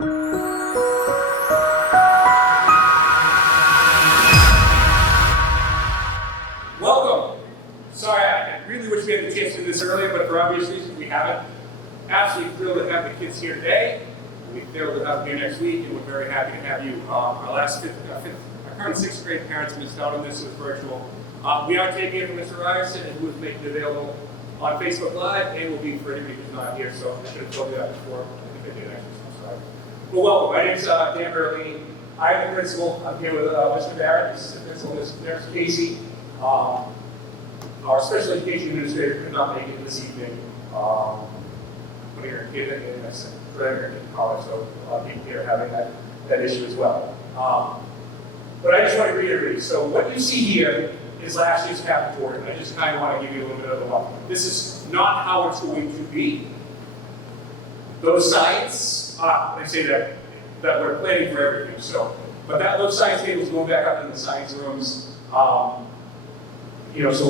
Welcome. Sorry, I really wish we had the chance to do this earlier, but for obvious reasons we haven't. Absolutely thrilled to have the kids here today. We're thrilled to have them here next week, and we're very happy to have you. Our current sixth grade parents missed out on this as virtual. We are taking it from Mr. Ryerson, who is making it available on Facebook Live, and will be for anybody who's not here, so I should have told you that before. I did actually, I'm sorry. Well, welcome. My name is Dan Birolini. I'm the principal. I'm here with Mr. Barrett. This is the principal, Ms. Nurse Casey. Our special education administrator could not make it this evening. Putting her kid in college, so a lot of people here having that issue as well. But I just want to reiterate, so what you see here is last year's cafeteria, and I just kind of want to give you a little bit of a walk. This is not how it's going to be. Those science, I say that we're planning for everything, so, but those science tables going back up in the science rooms, so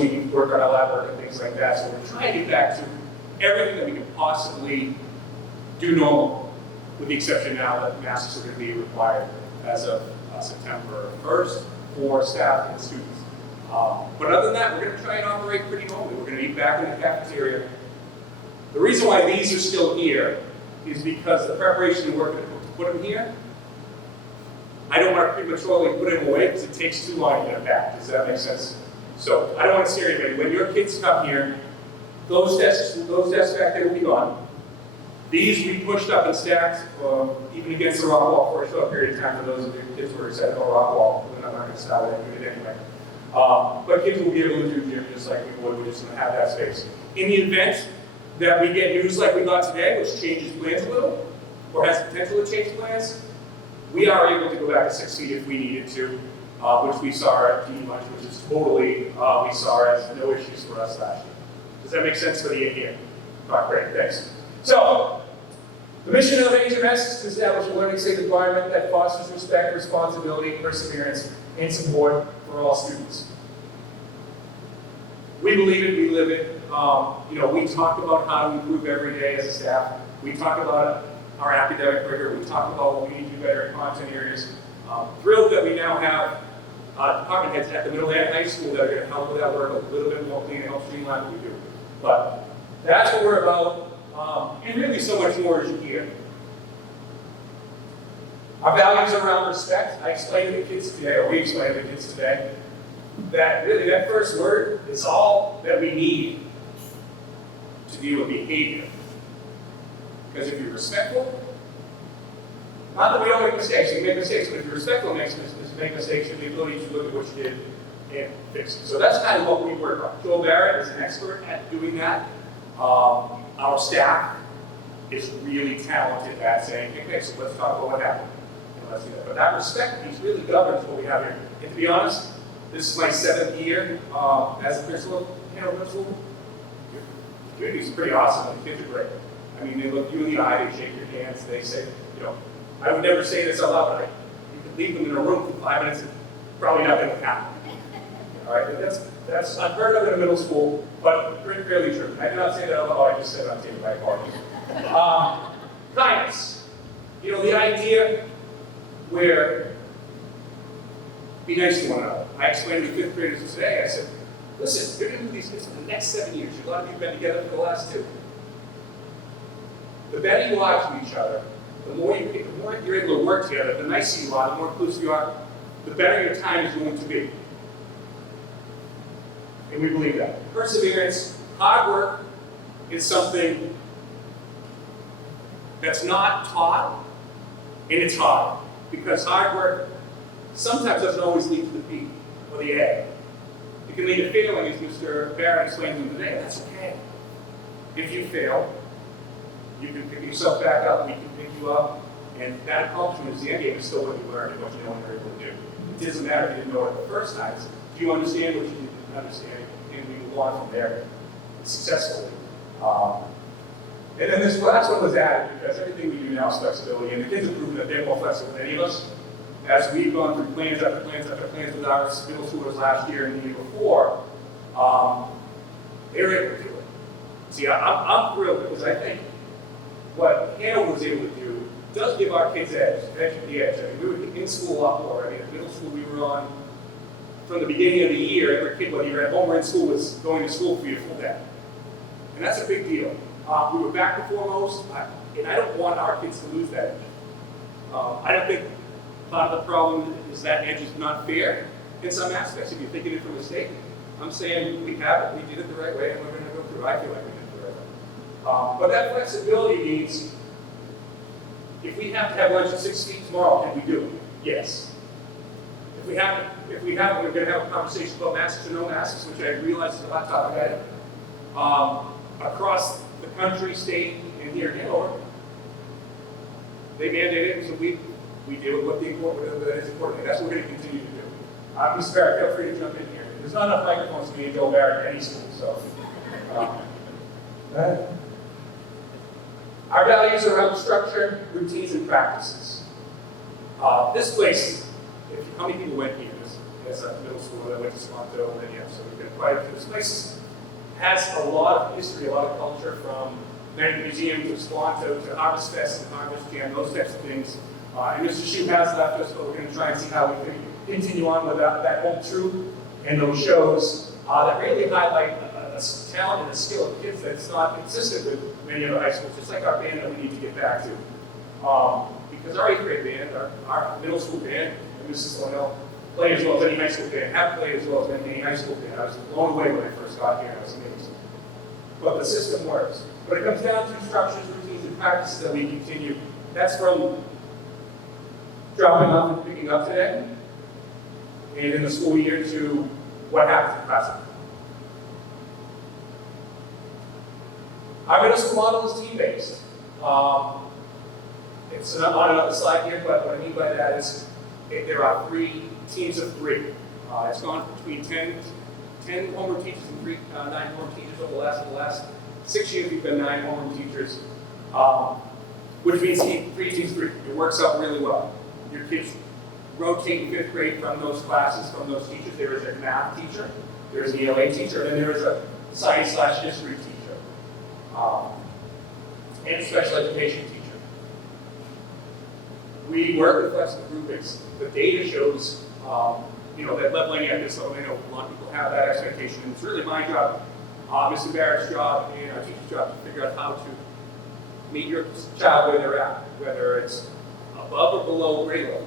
we can work on our lab work and things like that. So we're trying to get back to everything that we can possibly do normal, with the exception now that masks are going to be required as of September 1st for staff and students. But other than that, we're going to try and operate pretty normally. We're going to be back in the cafeteria. The reason why these are still here is because the preparation work to put them here, I don't want to prematurely put them away because it takes too long to get them back. Does that make sense? So I don't want to scare anybody. When your kids come here, those desks back there will be gone. These we pushed up and stacked, even against the rock wall for a short period of time for those of you kids who were excited about rock wall. We're not going to stop it anyway. But kids will be able to do gym just like we would. We're just going to have that space. In the event that we get news like we got today, which changes plans a little, or has potential to change plans, we are able to go back to 6 feet if we needed to, which we saw at Team Lunch, which is totally, we saw as no issues for us last year. Does that make sense for the year? All right, great, thanks. So, the mission of HMS is to establish a learning safe environment that fosters respect, responsibility, perseverance, and support for all students. We believe it, we live it. We talk about how to improve every day as a staff. We talk about our academic rigor. We talk about what we need to do better in content areas. Thrilled that we now have department heads at the middle and high school that are going to help with that work a little bit more clean and help streamline what we do. But that's what we're about, and really so much more as you hear. Our values are around respect. I explained to the kids today, or we explained to the kids today, that really that first word is all that we need to deal with behavior. Because if you're respectful, not that we don't make mistakes, we make mistakes, but if you're respectful and make mistakes, you have the ability to look at what you did and fix it. So that's kind of what we work on. Joel Barrett is an expert at doing that. Our staff is really talented at saying, okay, so let's talk about what happened. And let's do that. But that respect piece really governs what we have here. And to be honest, this is my 7th year as a principal. Hanover School. The community is pretty awesome. The kids are great. I mean, they look you in the eye, they shake your hands, they say, I would never say this out loud, but you could leave them in a room for 5 minutes, it's probably not going to happen. All right, that's unheard of in a middle school, but fairly true. I did not say that out loud, I just said it on tape, my apologies. Kindness. The idea where be nice to one another. I explained to the 5th graders today, I said, listen, you're going to do these kids for the next 7 years. A lot of you have been together for the last 2. The better you are to each other, the more you're able to work together, the nicer you are, the more inclusive you are, the better your time is going to be. And we believe that. Perseverance, hard work is something that's not taught, and it's hard. Because hard work sometimes doesn't always lead to the B or the A. It can lead to failing, as Mr. Barrett explained to you today. That's okay. If you fail, you can pick yourself back up, we can pick you up, and that accomplishment is the end game. It's still what you learned and what you know what you're able to do. It doesn't matter if you didn't know it the first time. Do you understand what you didn't understand? And we move on from there successfully. And then this last one was added because everything we do now is flexibility, and the kids have proven that they're more flexible than any of us. As we've gone through plans after plans after plans with our middle schoolers last year and the year before, they were able to do it. See, I'm thrilled because I think what Hanover was able to do does give our kids edge to the edge. I mean, we were in school a lot more. I mean, in middle school we were on, from the beginning of the year, every kid, whether you're at home or in school, was going to school for your full day. And that's a big deal. We were back and foremost, and I don't want our kids to lose that edge. I don't think part of the problem is that edge is not fair in some aspects. If you're thinking it from a state, I'm saying we have it, we did it the right way, and we're going to go through. I feel like we did it the right way. But that flexibility means if we have to have lunch at 6 feet tomorrow, can we do it? Yes. If we haven't, we're going to have a conversation about masks or no masks, which I realize is a hot topic across the country, state, and here in Hanover. They mandate it, so we deal with whatever that is important. That's what we're going to continue to do. Mr. Barrett, feel free to jump in here. There's not enough microphones for me and Joel Barrett at any school, so. Our values are around structure, routines, and practices. This place, how many people went here? There's a middle school that went to Sponto, and then so we've got quite a few. This place has a lot of history, a lot of culture, from the museum to Sponto to Harvest Fest and Harvest Jam, those types of things. And Mr. Shue has left us, but we're going to try and see how we can continue on with that home troop and those shows that really highlight a talent and a skill of kids that's not consistent with many other high schools, just like our band that we need to get back to. Because our 8th grade band, our middle school band, and Mrs. Lionel, play as well as any high school band, have played as well as any high school band. I was blown away when I first got here, it was amazing. But the system works. But it comes down to structures, routines, and practices that we continue. That's from dropping off and picking up today, and in the school year to what happens in class. Our middle school model is team-based. It's not on another slide here, but what I mean by that is there are 3 teams of 3. It's gone between 10 homeroom teachers and 9 homeroom teachers over the last 6 years. We've been 9 homeroom teachers, which means 3 teams, 3. It works out really well. Your kids rotate in 5th grade from those classes, from those teachers. There is a math teacher, there is an ELA teacher, and then there is a science/history teacher, and a special education teacher. We work with flexible groupings. The data shows, that leveling at this level. I know a lot of people have that expectation, and it's really my job, Mr. Barrett's job, and our teacher's job to figure out how to meet your child where they're at, whether it's above or below grade level.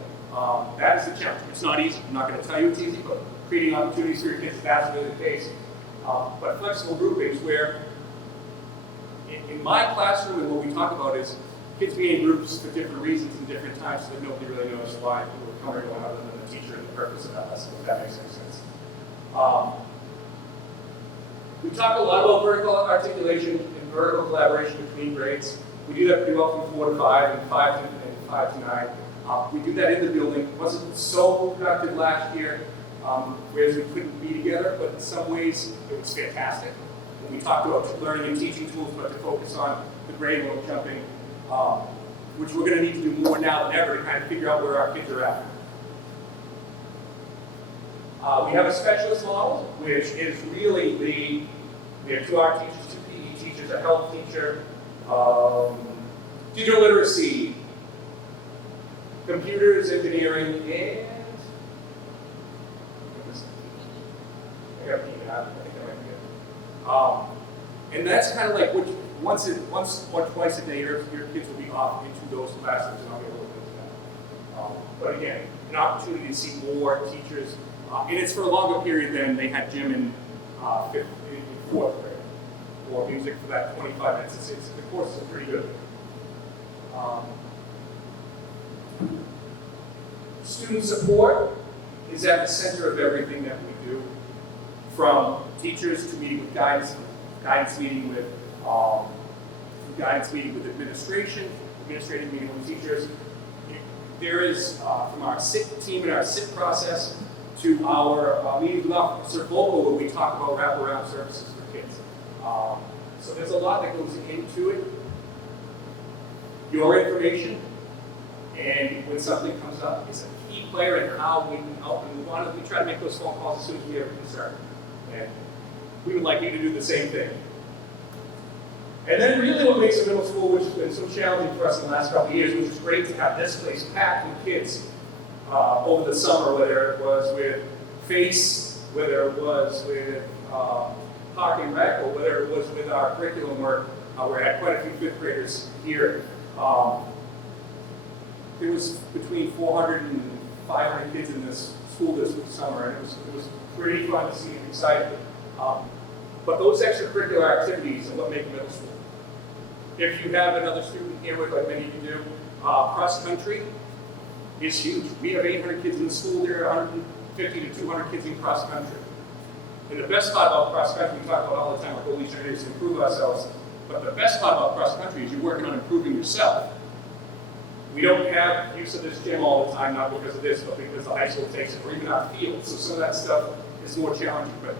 That is the challenge. It's not easy. I'm not going to tell you it's easy, but creating opportunities for your kids, that's really the case. But flexible groupings where, in my classroom, and what we talk about is kids being in groups for different reasons and different times, so that nobody really knows why people are coming or going other than the teacher and the purpose of that lesson, if that makes any sense. We talk a lot about vertical articulation and vertical collaboration between grades. We do that pretty well from 4 to 5 and 5 to 9. We do that in the building. It wasn't so productive last year, whereas we couldn't be together, but in some ways it was fantastic. When we talked about learning and teaching tools, but to focus on the grade level jumping, which we're going to need to do more now than ever to kind of figure out where our kids are at. We have a specialist model, which is really there are 2 art teachers, 2 PE teachers, a health teacher, digital literacy, computers, engineering, and I got PE, I think that might be it. And that's kind of like once or twice a day, your kids will be off into those classes, and I'll get a little bit into that. But again, an opportunity to see more teachers, and it's for a longer period than they had gym in 4th grade, or music for that 25 minutes. The course is pretty good. Student support is at the center of everything that we do, from teachers to meeting with guidance meeting with administration, administrative meeting with teachers. There is, from our SIT team and our SIT process to our meetings with Officer Vocal, where we talk about wraparound services for kids. So there's a lot that goes into it. Your information, and when something comes up, is a key player in how we can help. And we try to make those phone calls as soon as we have a concern. And we would like you to do the same thing. And then really what makes a middle school, which has been so challenging for us in the last couple of years, which is great to have this place packed with kids over the summer, whether it was with FACE, whether it was with Park and Rec, or whether it was with our curriculum work, where I had quite a few fifth graders here. There was between 400 and 500 kids in this school district summer, and it was pretty fun to see and exciting. But those extracurricular activities are what make middle school. If you have another student here with, like many of you do, cross country is huge. We have 800 kids in the school. There are 150 to 200 kids in cross country. And the best part about cross country, we talk about all the time, our goal each year is to improve ourselves. But the best part about cross country is you're working on improving yourself. We don't have use of this gym all the time, not because of this, but because the high school takes it, or even our field. So some of that stuff is more challenging. But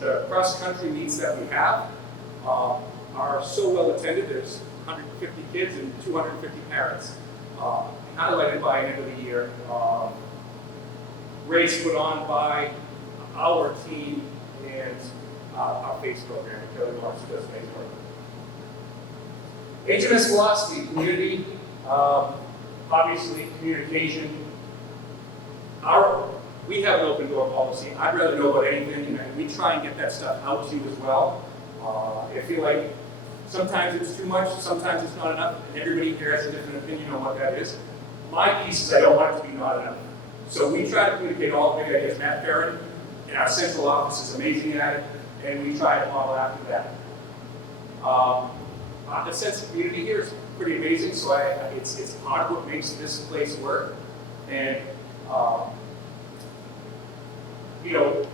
the cross country meets that we have are so well attended. There's 150 kids and 250 parents, highlighted by an end of the year race put on by our team and our FACE program. Kelly Marks does amazing work. HMS philosophy, community, obviously communication. We have an open door policy. I'd rather know about anything, and we try and get that stuff out to you as well. I feel like sometimes it's too much, sometimes it's not enough, and everybody here has a different opinion on what that is. My piece is I don't want it to be not enough. So we try to communicate all of it. I guess Matt Barrett in our central office is amazing at it, and we try to model after that. The sense of community here is pretty amazing, so it's part of what makes this place work. And you know,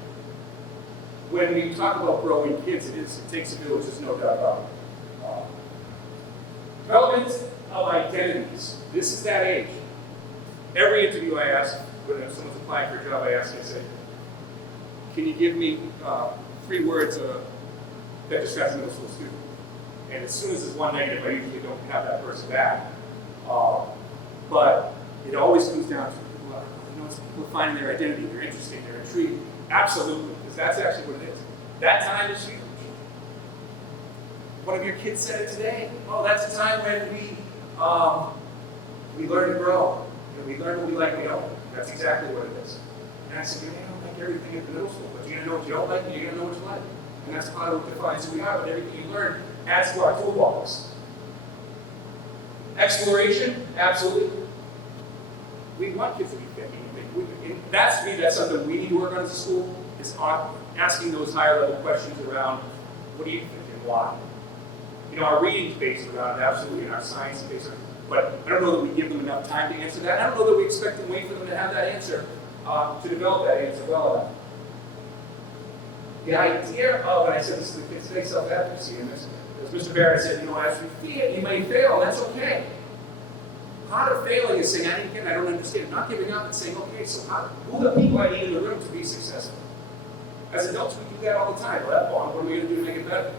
when we talk about growing kids, it takes a village, there's no doubt about it. Development of identities. This is that age. Every interview I ask, when someone's applying for a job, I say, can you give me 3 words that describes a middle school student? And as soon as it's one negative, I usually don't have that person back. But it always comes down to people finding their identity, they're interesting, they're intrigued. Absolutely, because that's actually what it is. That time is huge. One of your kids said it today. Oh, that's a time when we learn to grow. And we learn what we like and we don't. That's exactly what it is. And I said, you don't like everything at the middle school, but you're going to know what you don't like and you're going to know what you like. And that's part of what defines who we are, but everything you learn adds to our toolbox. Exploration, absolutely. We want kids to be fit. That's something we need to work on as a school, is asking those higher level questions around what do you think and why. You know, our reading's based around it, absolutely, and our science is based around it. But I don't know that we give them enough time to answer that. I don't know that we expect and wait for them to have that answer, to develop that answer well enough. The idea of, and I said this to the kids today, self-advocacy, and as Mr. Barrett said, you know, as you fail, you may fail, that's okay. Part of failing is saying, I don't understand, not giving up and saying, okay, so who are the people I need in the room to be successful? As adults, we do that all the time. Well, that bond, what are we going to do to make it better?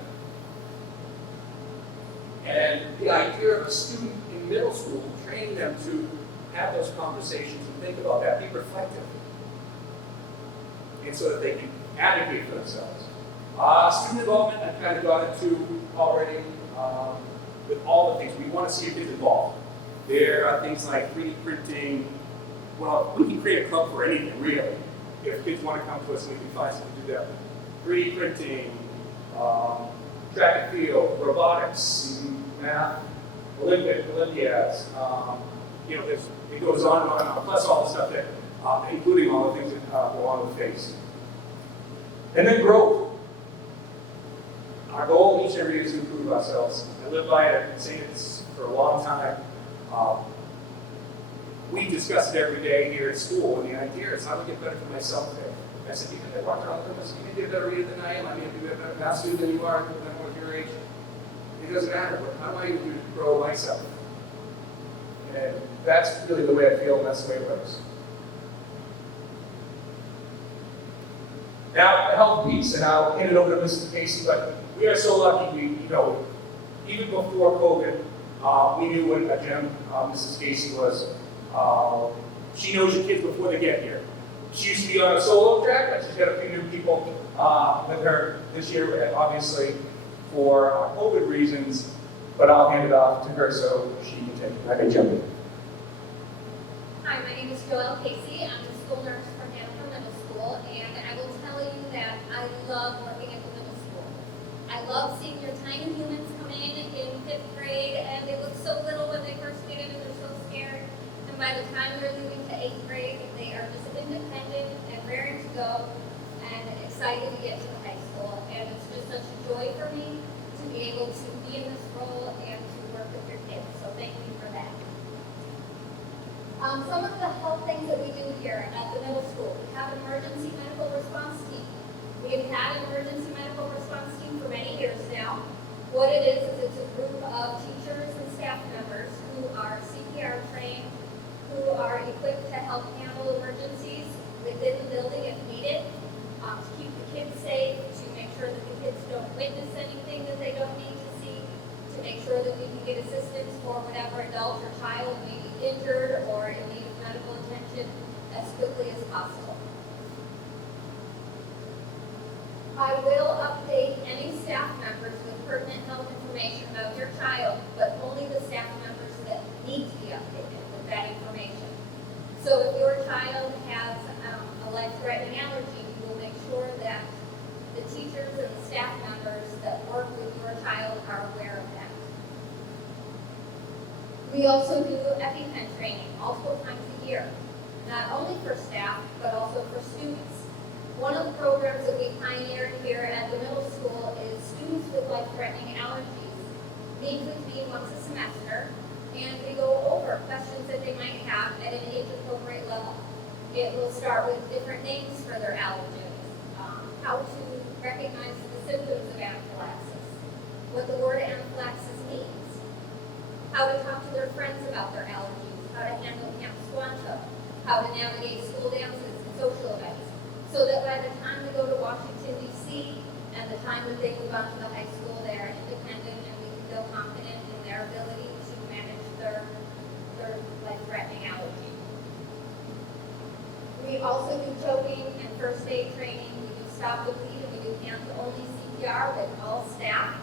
And the idea of a student in middle school, training them to have those conversations and think about that, be reflective, and so that they can advocate for themselves. Student involvement, I've kind of got into already with all the things. We want to see your kids involved. There are things like 3D printing. Well, we can create a club for anything, really. If kids want to come to us, we can find something to do that. 3D printing, track and field, robotics, math, Olympiads. You know, it goes on and on and on. Plus all the stuff that, including all the things that go on with FACE. And then growth. Our goal each and every day is to improve ourselves. I live by it. I've been saying this for a long time. We discuss it every day here at school, and the idea is how do I get better for myself today? I said, you can walk around with us. You may be a better reader than I am. I may be a better math student than you are, when I'm your age. It doesn't matter. But how am I going to grow myself? And that's really the way I feel, and that's the way it works. Now, the health piece, and I'll hand it over to Mrs. Casey, but we are so lucky, you know, even before COVID, we knew what a gem Mrs. Casey was. She knows your kids before they get here. She used to be on a solo track, but she's got a few new people with her this year, obviously, for COVID reasons, but I'll hand it off to her so she can take it. I can jump in. Hi, my name is Joelle Casey. I'm the school nurse from Hanover Middle School, and I will tell you that I love working at the middle school. I love seeing your tiny humans come in 5th grade, and they look so little when they first get in, and they're so scared. And by the time they're moving to 8th grade, they are just independent and raring to go and excited to get to the high school. And it's just such a joy for me to be able to be in this role and to work with your kids. So thank you for that. Some of the health things that we do here at the middle school, we have an emergency medical response team. We have had an emergency medical response team for many years now. What it is it's a group of teachers and staff members who are CPR trained, who are equipped to help handle emergencies within the building if needed, to keep the kids safe, to make sure that the kids don't witness anything that they don't need to see, to make sure that we can get assistance for whatever adult or child may be injured or in need of medical attention as quickly as possible. I will update any staff members with pertinent health information about your child, but only the staff members that need to be updated with that information. So if your child has a life-threatening allergy, we will make sure that the teachers and the staff members that work with your child are aware of that. We also do EpiPen training multiple times a year, not only for staff, but also for students. One of the programs that we pioneered here at the middle school is students with life-threatening allergies meet with me once a semester, and we go over questions that they might have at an age-appropriate level. It will start with different names for their allergens, how to recognize the symptoms of anaphylaxis, what the word anaphylaxis means, how to talk to their friends about their allergies, how to handle Camp Squanto, how to navigate school dances and social events, so that by the time they go to Washington, D.C., and the time that they move on to the high school, they are independent and we can feel confident in their ability to manage their life-threatening allergy. We also do choking and first aid training. We do stop and bleed, and we do hands-only CPR with all staff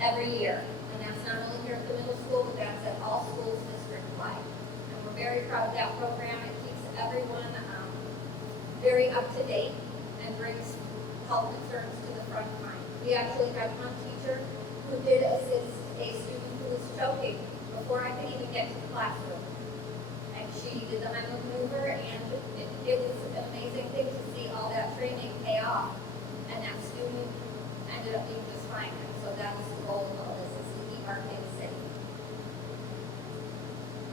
every year. And that's not only here at the middle school, but that's at all schools district-wide. And we're very proud of that program. It keeps everyone very up to date and brings health concerns to the front line. We actually had one teacher who did assist a student who was choking before I could even get to the classroom. And she did the Hanover maneuver, and it was an amazing thing to see all that training pay off. And that student ended up being just fine. And so that's the goal of all this, is to keep our kids safe.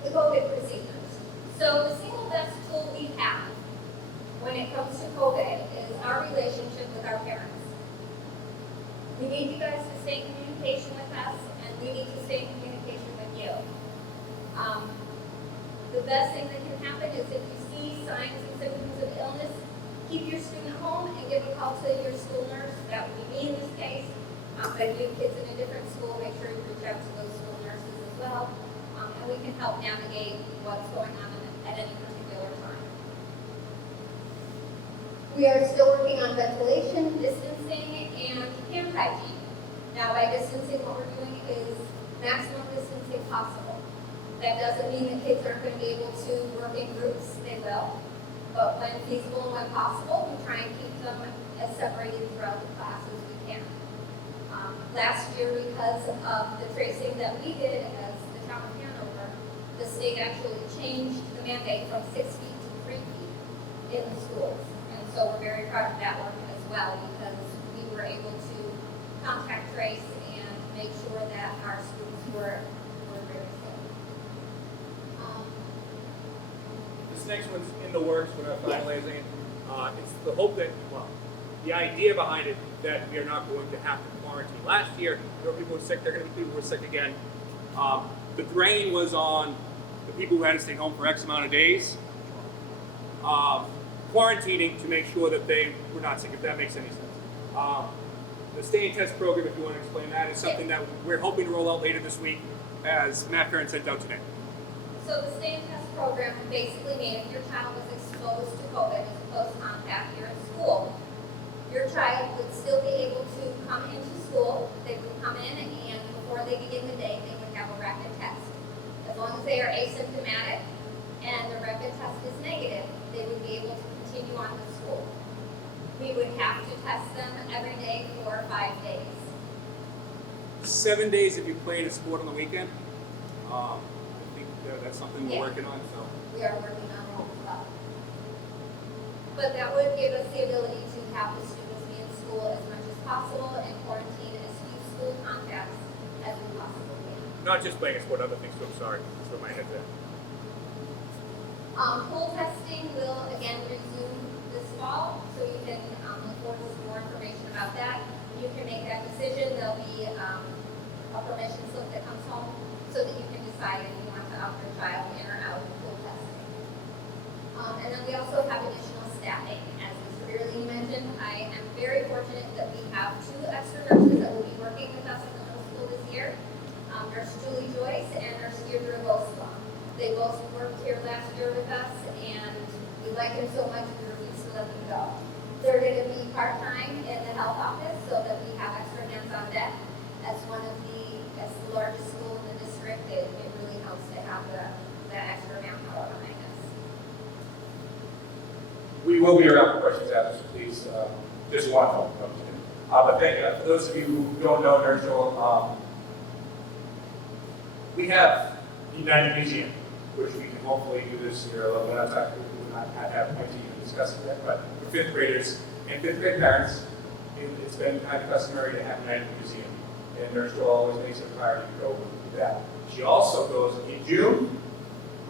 The COVID procedures. So the single best tool we have when it comes to COVID is our relationship with our parents. We need you guys to stay in communication with us, and we need to stay in communication with you. The best thing that can happen is if you see signs and symptoms of illness, keep your student home and give a call to your school nurse. That would be me in this case. But if you have kids in a different school, make sure you reach out to those school nurses as well. And we can help navigate what's going on at any particular time. We are still working on ventilation, distancing, and hand hygiene. Now, by distancing, what we're doing is maximum distancing possible. That doesn't mean that kids aren't going to be able to work in groups. They will. But when feasible and when possible, we try and keep them as separated throughout the class as we can. Last year, because of the tracing that we did as the town of Hanover, the state actually changed the mandate from 6 feet to 3 feet in the schools. And so we're very proud of that work as well, because we were able to contact trace and make sure that our students were very safe. This next one's in the works. We're not finalizing it. It's the hope that, well, the idea behind it that we are not going to have to quarantine. Last year, there were people who were sick. There are going to be people who were sick again. The drain was on the people who had to stay home for X amount of days. Quarantining to make sure that they were not sick, if that makes any sense. The stay and test program, if you want to explain that, is something that we're hoping to roll out later this week, as Matt Farron sent out today. So the stay and test program would basically mean if your child was exposed to COVID as a close contact here at school, your child would still be able to come into school. they would come in and before they begin the day, they would have a rapid test. As long as they are asymptomatic and the rapid test is negative, they would be able to continue on to school. We would have to test them every day for 5 days. 7 days if you play in a sport on the weekend. I think that's something we're Yeah. working on. So We are working on that as well. But that would give us the ability to have the students be in school as much as possible and quarantine as few school contacts as we possibly can. not just playing a sport, other things too. I'm sorry, that's where my head's at. Pool testing will again resume this fall, so you can look forward to some more information about that. You can make that decision. There'll be a permission slip that comes home so that you can decide if you want to opt your child in or out of pool testing. And then we also have additional staffing. As Mr. Birolini mentioned, I am very fortunate that we have 2 extra nurses that will be working with us in the middle school this year. Nurse Julie Joyce and Nurse Deirdre Boswell. They both worked here last year with us, and we like them so much we refuse to let them go. They're going to be part-time in the health office so that we have extra hands on deck. As as the largest school in the district, it really helps to have that extra manpower behind us. We will be around for questions after, so please, just one phone. But thank you. For those of you who don't know Nurse Joelle, we have the United Museum, which we can hopefully do this year. We're not talking, we will not have point to even discussing that, but for 5th graders and 5th grade parents, it's been kind of customary to have United Museum. And Nurse Joelle always makes it a priority to go with that. She also goes in June,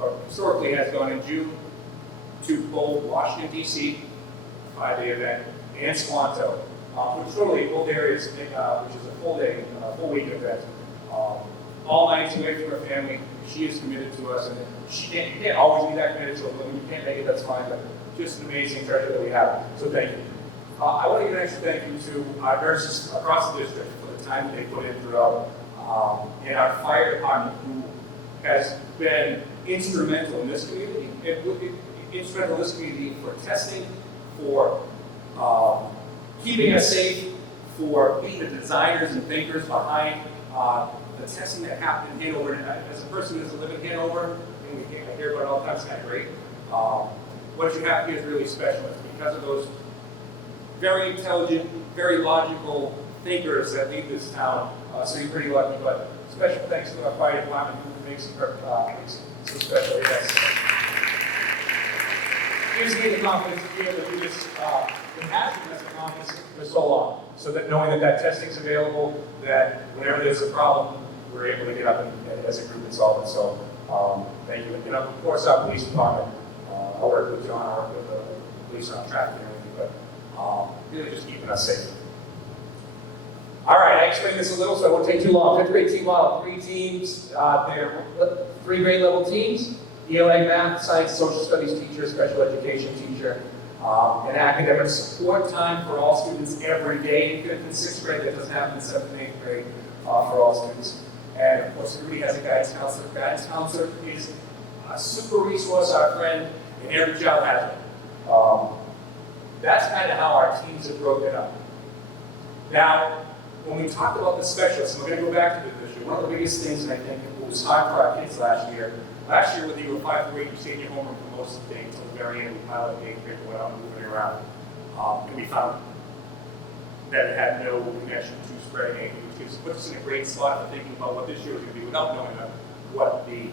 or historically has gone in June, to both Washington, D.C., 5-day event, and Swanto, which is totally a full day, which is a full day, full week event. All nights away from her family. She is committed to us, and you can't always be that committed to a woman. You can't make it, that's fine, but just an amazing treasure that we have. So thank you. I want to give an extra thank you to our nurses across the district for the time that they put in throughout, and our fire department, who has been instrumental in this community, instrumental in this community for testing, for keeping us safe, for being the designers and thinkers behind the testing that happened in Hanover. And as a person who doesn't live in Hanover, and I hear about it all the time, it's kind of great. What you have here is really special. It's because of those very intelligent, very logical thinkers that lead this town. So you're pretty lucky. But special thanks to our fire department who makes it so special. Yes. Gives me the confidence to be able to do this. It has given us the confidence for so long. So that knowing that testing's available, that whenever there's a problem, we're able to get up and as a group and solve it. So thank you. And of course, our police department. I work with John, I work with the police on traffic and everything, but really just keeping us safe. All right, I explained this a little, so I won't take too long. 5th grade team model, 3 teams. They're 3 grade level teams. ELA, math, science, social studies teacher, special education teacher, and academic support time for all students every day. 5th and 6th grade, that doesn't happen in 7th and 8th grade for all students. And of course, everybody has a guidance counselor. Guidance counselor is a super resource, our friend, and every child has one. That's kind of how our teams are broken up. Now, when we talk about the specialists, and we're going to go back to the issue, one of the biggest things, and I think it was hard for our kids last year, whether you were 5 or 8, you stayed in your homeroom for most of the day until the very end. We pilot the 8th grade, went out and moving around. And we found that it had no connection to spreading AIDS, which puts us in a great spot for thinking about what this year was going to be without knowing what the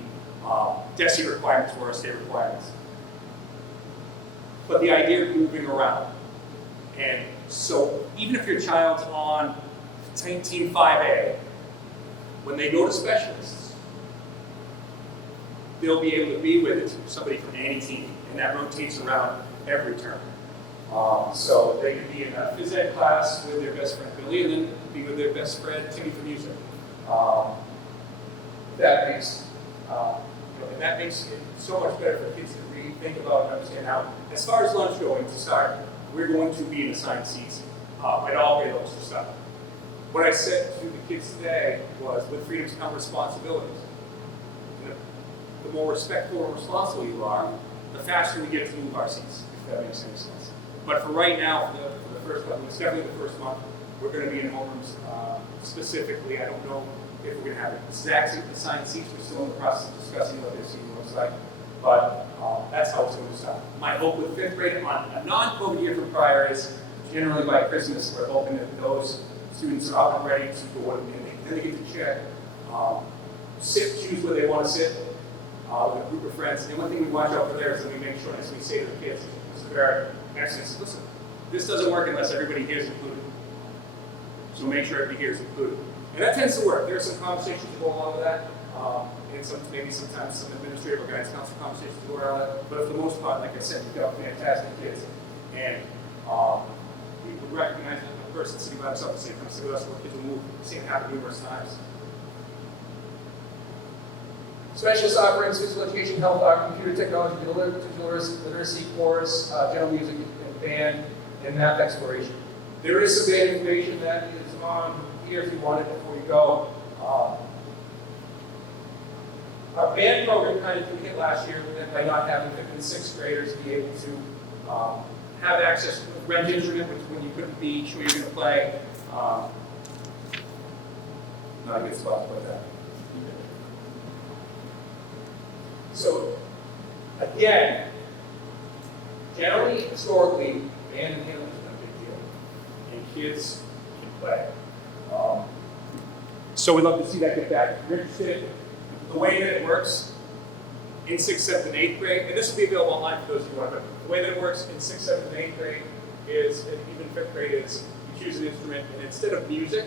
DESE requirements were, state requirements. But the idea of moving around. And so even if your child's on Team 5A, when they go to specialists, they'll be able to be with somebody from any team, and that rotates around every term. So they could be in a phys ed class with their best friend Billy, and then be with their best friend Timmy from music. That makes it so much better for kids to really think about and understand how. As far as lunch going to start, we're going to be in assigned seats at all grade levels to start. What I said to the kids today was, with freedoms come responsibilities. The more respectful and responsible you are, the faster we get to move our seats, if that makes any sense. But for right now, for the first month, it's definitely the first month, We're going to be in homerooms specifically. I don't know if we're going to have exact assigned seats. We're still in the process of discussing what their seating looks like. But that's how it's going to start. My hope with fifth grade on a non-COVID year from prior is generally by Christmas, we're hoping that those students are up and ready to go in, and then they get to check, choose where they want to sit with a group of friends. And one thing we watch out for there is that we make sure, as we say to the kids, Mr. Barrett, excellent, listen, this doesn't work unless everybody here is included. So make sure everybody here is included. And that tends to work. There are some conversations that go along with that. And maybe sometimes some administrative or guidance council conversations go around that. But for the most part, like I said, we've got fantastic kids. And we would recognize that a person sitting by himself, the same time sit with us, where kids will move, we've seen it happen numerous times. Specialist offerings, physical education, health, computer technology, digital literacy, chorus, general music and band, and math exploration. There is some band information that is on here if you want it before you go. Our band program kind of took a hit last year by not having fifth and sixth graders be able to have access to a rent instrument, which when you couldn't be sure you're going to play. Not a good spot to put that. So, again, generally, historically, band and handling has been a big deal. And kids can play. So we'd love to see that get back. If you're interested, the way that it works in 6th, 7th, and 8th grade, and this will be available online for those who want to know. The way that it works in 6th, 7th, and 8th grade is, and even 5th grade is, you choose an instrument, and instead of music,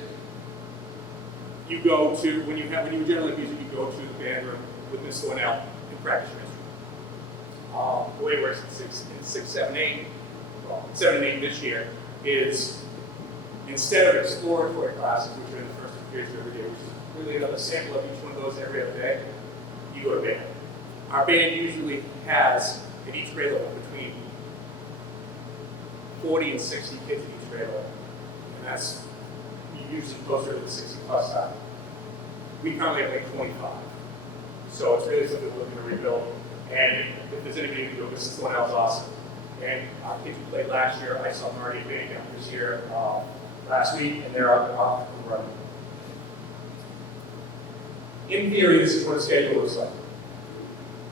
you go to, when you generally have music, you go to the band room with Ms. Linnell and practice your instrument. The way it works in 6, 7, 8, well, 7 and 8 this year is, instead of exploratory classes, which are in the first 2 periods of every day, which is really another sample of each one of those every other day, you go to band. Our band usually has, at each grade level, between 40 and 60 kids at each grade level. And that's usually closer to the 60 plus side. We currently have like 25. So it's really something we're looking to rebuild. And if there's anybody who can do it, this is the one that was awesome. And our kids who played last year, I saw them already band camp this year, last week, and they're off and running. In theory, this is what a schedule looks like.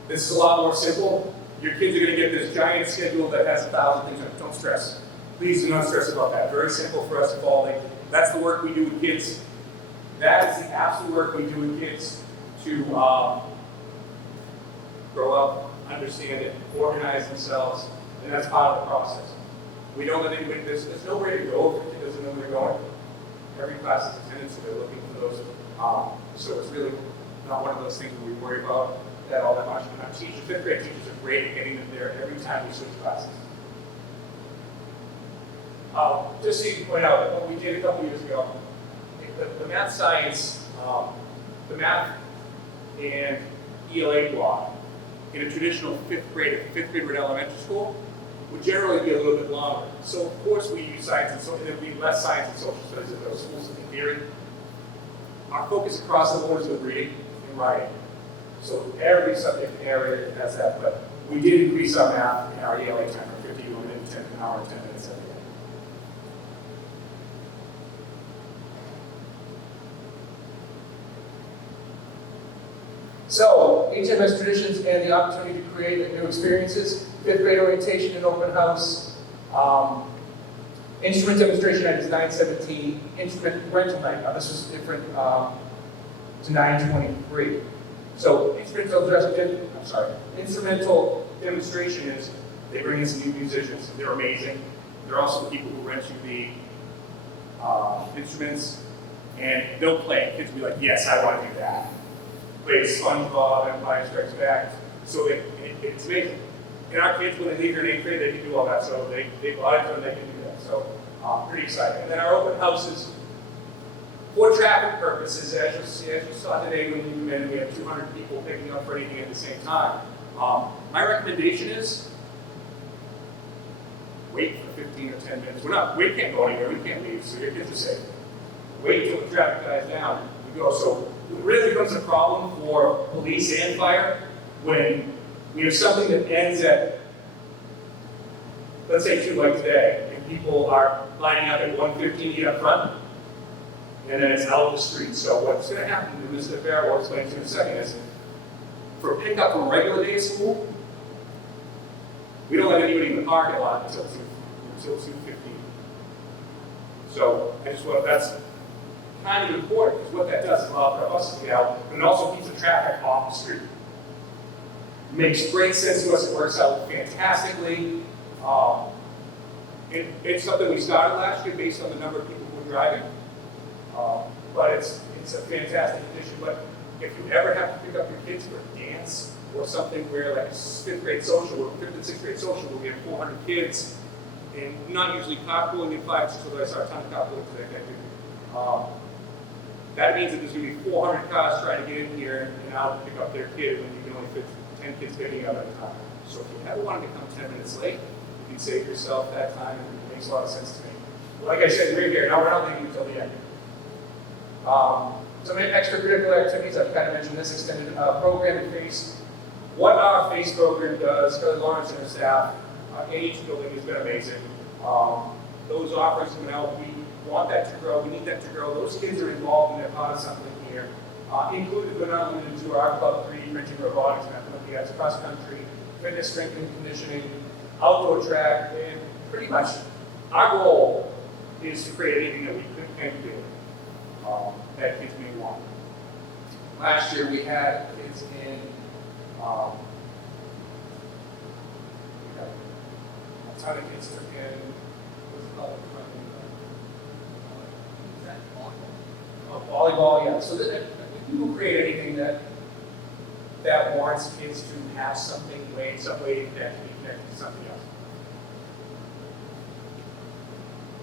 This is a lot more simple. Your kids are going to get this giant schedule that has 1,000 things on it. Don't stress. Please do not stress about that. Very simple for us to follow. That's the work we do with kids. That is the absolute work we do with kids to grow up, understand it, organize themselves, and that's part of the process. We don't let anybody, there's nowhere to go if a kid doesn't know where they're going. Every class is attended, so they're looking for those. So it's really not one of those things where we worry about that all that much. And our teachers, 5th grade teachers are great at getting them there every time we switch classes. Just so you can point out, what we did a couple years ago, the math science, the math and ELA block in a traditional 5th grade at elementary school would generally be a little bit longer. So of course we use science and social, there'd be less science and social studies at those schools in theory. Our focus across the board is with reading and writing. So every subject area has that, but we did increase our math and our ELA time from 50 to an hour and 10 minutes every day. So, HMS traditions and the opportunity to create new experiences, 5th grade orientation and open house, instrument demonstration night is 9/17, instrument rental night, now this is different to 9/23. So, instrumental demonstration is, they bring in some new musicians, they're amazing. They're also the people who rent you the instruments, and they'll play, kids will be like, yes, I want to do that. Play SpongeBob, Empire Strikes Back. So it's amazing. And our kids, when they leave their 8th grade, they can do all that. So they go out and they can do that. So pretty exciting. And then our open houses, for traffic purposes, as you saw today when you came in, we have 200 people picking up for anything at the same time. My recommendation is wait for 15 or 10 minutes. We can't go anywhere, we can't leave, so your kids are safe. Wait till the traffic dies down, we go. So it really becomes a problem for police and fire when we have something that ends at, let's say 2 like today, and people are lining up at 115 feet up front, and then it's out the street. So what's going to happen, and Mr. Barrett will explain to you in a second, is for pickup from a regular day of school, we don't let anybody in the parking lot until 2:15. So I just want, that's kind of important, because what that does is allow for us to get out, but it also keeps the traffic off the street. Makes great sense to us, it works out fantastically. It's something we started last year based on the number of people who were driving. But it's a fantastic addition. But if you ever have to pick up your kids for a dance or something where like a fifth and sixth grade social, where we have 400 kids, and not usually carpooling in 5, so I saw a ton of carpooling today. That means that there's going to be 400 cars trying to get in here and out to pick up their kid when you can only fit 10 kids picking up at a time. So if you ever wanted to come 10 minutes late, you can save yourself that time, and it makes a lot of sense to me. Like I said, we're here. Now we're not leaving until the end. Some extracurricular activities, I've kind of mentioned this, extended program and FACE. What our FACE program does, Kelly Lawrence and her staff, in each building has been amazing. Those offerings come out, we want that to grow, we need that to grow. Those kids are involved and they're part of something here. Included but not limited to our Club 3, printing, robotics, mathematics, cross country, fitness, strength and conditioning, outdoor track, and pretty much our goal is to create anything that we can do that kids may want. Last year we had kids in, we had a ton of kids took in, what's it called? Volleyball, yeah. So we will create anything that warrants kids to have something way, some way that can be connected to something else.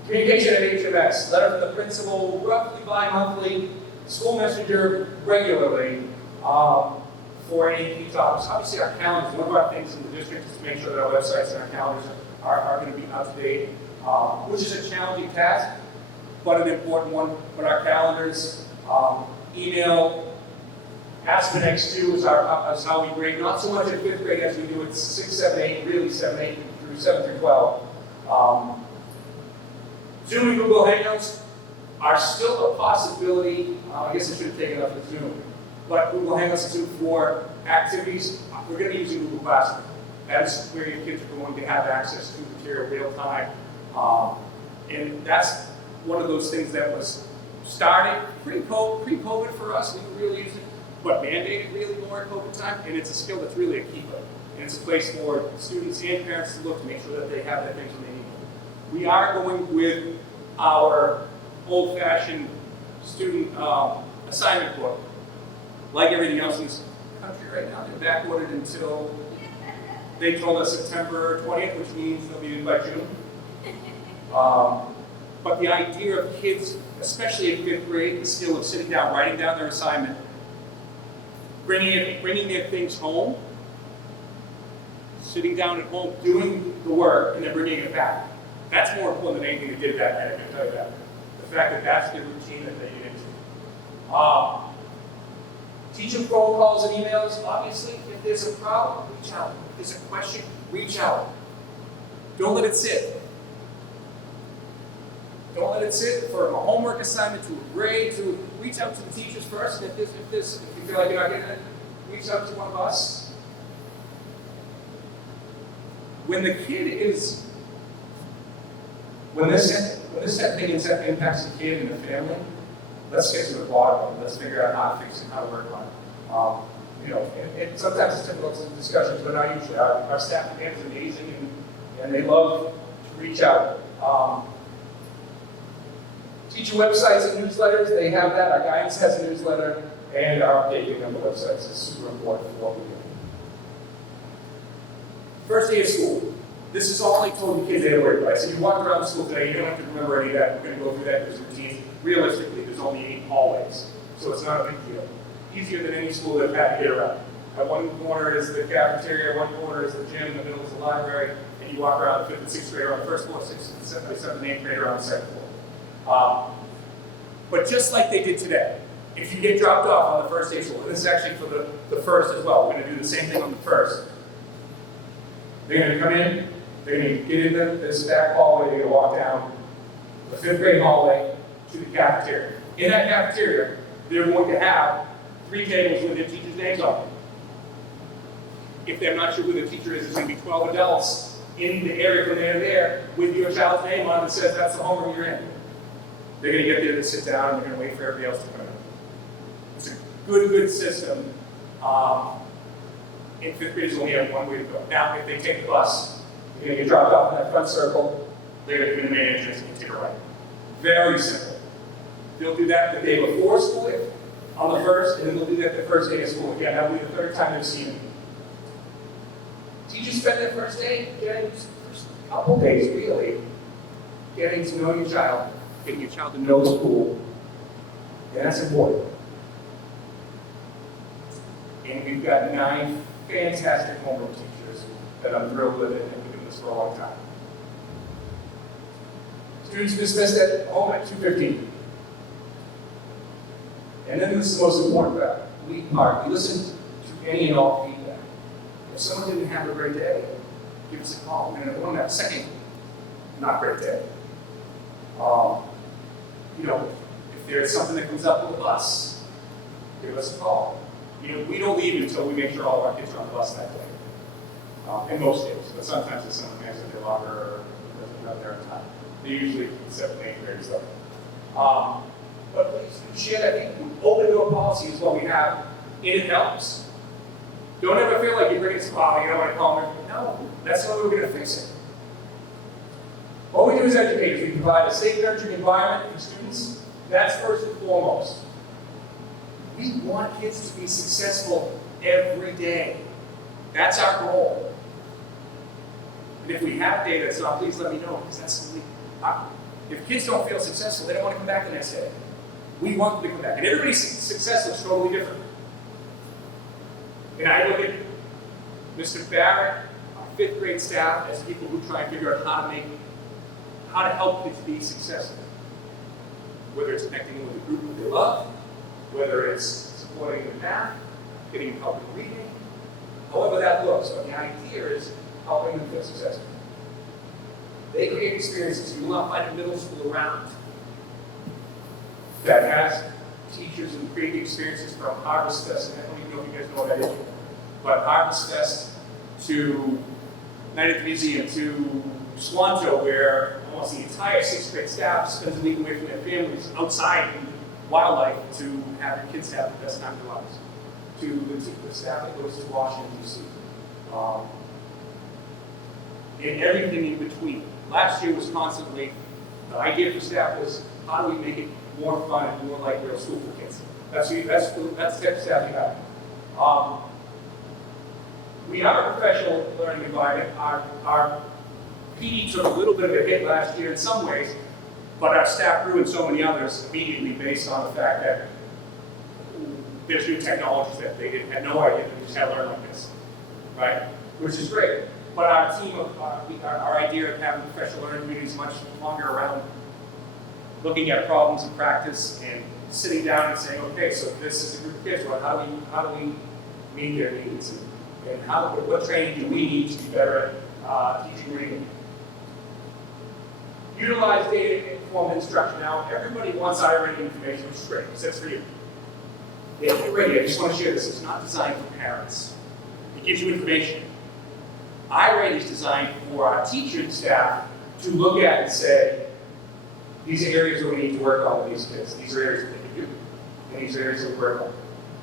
Communication at HMS, letter from the principal, roughly bi-monthly, school messenger regularly for any key topics. Obviously our calendars, one of our things in the district is to make sure that our websites and our calendars are going to be up to date, which is a challenging task, but an important one. But our calendars, email, Ask the Next 2 is how we grade, not so much in 5th grade as we do at 6, 7, 8, really 7, 8 through 7 through 12. Zoom and Google Hangouts are still a possibility. I guess I should have taken up with Zoom. But Google Hangouts and Zoom for activities, we're going to be using Google Classroom. That's where your kids are going to have access to material real time. And that's one of those things that was started pre-COVID for us. We were really using it, but mandated really more at COVID time. And it's a skill that's really a keeper. And it's a place for students and parents to look to make sure that they have the things when they need them. We are going with our old-fashioned student assignment book. Like everything else in this country right now, they're backordered until they told us September 20th, which means they'll be in by June. But the idea of kids, especially in 5th grade, the skill of sitting down, writing down their assignment, bringing their things home, sitting down at home, doing the work, and then bringing it back. That's more important than anything that did that night, I can tell you that. The fact that that's the routine that they get into. Teacher phone calls and emails, obviously, if there's a problem, reach out. If there's a question, reach out. Don't let it sit. Don't let it sit from a homework assignment to a grade, to reach out to the teachers first. And if you feel like you're not getting it, reach out to one of us. When the kid is, when this thing impacts the kid and the family, let's get to the bottom of it. Let's figure out how to fix it, how to work on it. And sometimes it's difficult in discussions, but not usually. Our staff again is amazing, and they love to reach out. Teacher websites and newsletters, they have that. Our guidance has a newsletter, and our updating on the websites is super important for what we do. First day of school. This is all I told the kids they had to worry about. I said, you walk around school today, you don't have to remember any of that. We're going to go through that as routine. Realistically, there's only 8 hallways, so it's not a big deal. Easier than any school that had to get around. At one corner is the cafeteria, one corner is the gym, in the middle is the library, and you walk around the 5th and 6th grade on the first floor, 6th and 7th and 8th grade on the second floor. But just like they did today, if you get dropped off on the first day of school, and this is actually for the first as well, we're going to do the same thing on the first. They're going to come in, they're going to get in this back hallway, they're going to walk down, the 5th grade hallway to the cafeteria. In that cafeteria, they're going to have 3 tables with their teachers' names on them. If they're not sure who the teacher is, there's going to be 12 adults in the area when they're there with your child's name on it that says that's the homeroom you're in. They're going to get there to sit down and they're going to wait for everybody else to come in. It's a good system. In 5th grade, only have one way to go. Now, if they take the bus, they're going to get dropped off in that front circle, they're going to come in the main entrance and take a right. Very simple. They'll do that the day before school, on the 1st, and then they'll do that the first day of school. Again, that'll be the 3rd time they've seen it. Teachers spend their first day, first couple days really, getting to know your child, getting your child to know school, and that's important. And we've got 9 fantastic homeroom teachers that I'm thrilled with, and we've been doing this for a long time. Students dismissed at home at 2:15. And then this is the most important part. We listen to any and all feedback. If someone didn't have a great day, give us a call. And if one had a second not great day, if there's something that comes up with the bus, give us a call. We don't leave until we make sure all of our kids are on the bus that day. In most days, but sometimes if someone hangs at their locker or doesn't run there on time. They're usually 7th, 8th graders though. But please share that. Open door policy is what we have, and it helps. Don't ever feel like you're bringing some you don't want to call them. No, that's how we're going to fix it. What we do as educators, we provide a safe, nurturing environment for students. That's first and foremost. We want kids to be successful every day. That's our goal. And if we have data that's not, please let me know, because that's what if kids don't feel successful, they don't want to come back the next day. We want them to come back. And everybody's success is totally different. And I look at Mr. Barrett, our 5th grade staff, as people who try and figure out how to help kids be successful. Whether it's connecting with a group that they love, whether it's supporting them in math, getting them help in reading, however that looks. But the idea is helping them feel successful. They create experiences. You will not find a middle school around that has teachers who create experiences from Harvest Fest, and I don't even know if you guys know what that is, but Harvest Fest to Night at the Museum to Swanto, where almost the entire 6th grade staff spends a week away from their families outside in wildlife to have their kids have the best time of their lives. To the staff that goes to Washington, D.C. And everything in between. Last year was constantly, the idea for staff was, how do we make it more fun and more like real school for kids? That's the type of staff you have. We are a professional learning environment. Our PD took a little bit of a hit last year in some ways, but our staff grew in so many others immediately based on the fact that there's new technologies that they had no idea they just had to learn like this, right? Which is great. But our team, our idea of having professional learning community is much longer around looking at problems in practice and sitting down and saying, okay, so this is a group of kids. Well, how do we meet their needs? And what training do we need to be better at teaching reading? Utilize data-informed instruction. Now, everybody wants iReady information, which is great, because that's for you. Yeah, get ready. I just want to share this. It's not designed for parents. It gives you information. iReady is designed for our teachers and staff to look at and say, these are areas that we need to work on with these kids. These are areas that they can do. And these are areas that we work on.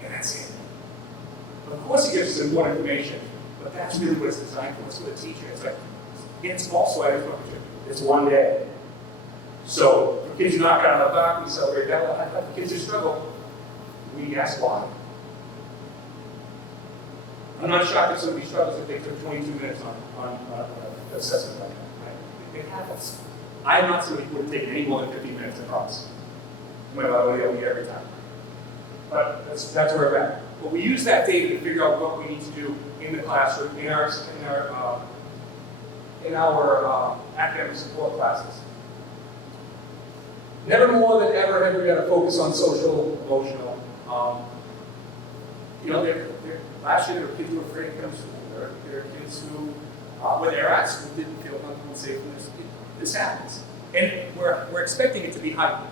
And that's it. Of course it gives us important information, but that's really what it's designed for. It's for the teacher. It's like, it's also it's one day. So for kids who knock out of the park, we celebrate that. For kids who struggle, we ask why. I'm not shocked if somebody struggles if they took 22 minutes on assessment like that. Right? It happens. I'm not somebody who would have taken any more than 15 minutes to promise. Every time. But that's where we're at. But we use that data to figure out what we need to do in the classroom, in our academic support classes. Never more than ever have we got to focus on social, emotional. Last year there were kids who were afraid to come to school. There are kids who, when they're at school, didn't feel comfortable and safe. This happens. And we're expecting it to be heightened.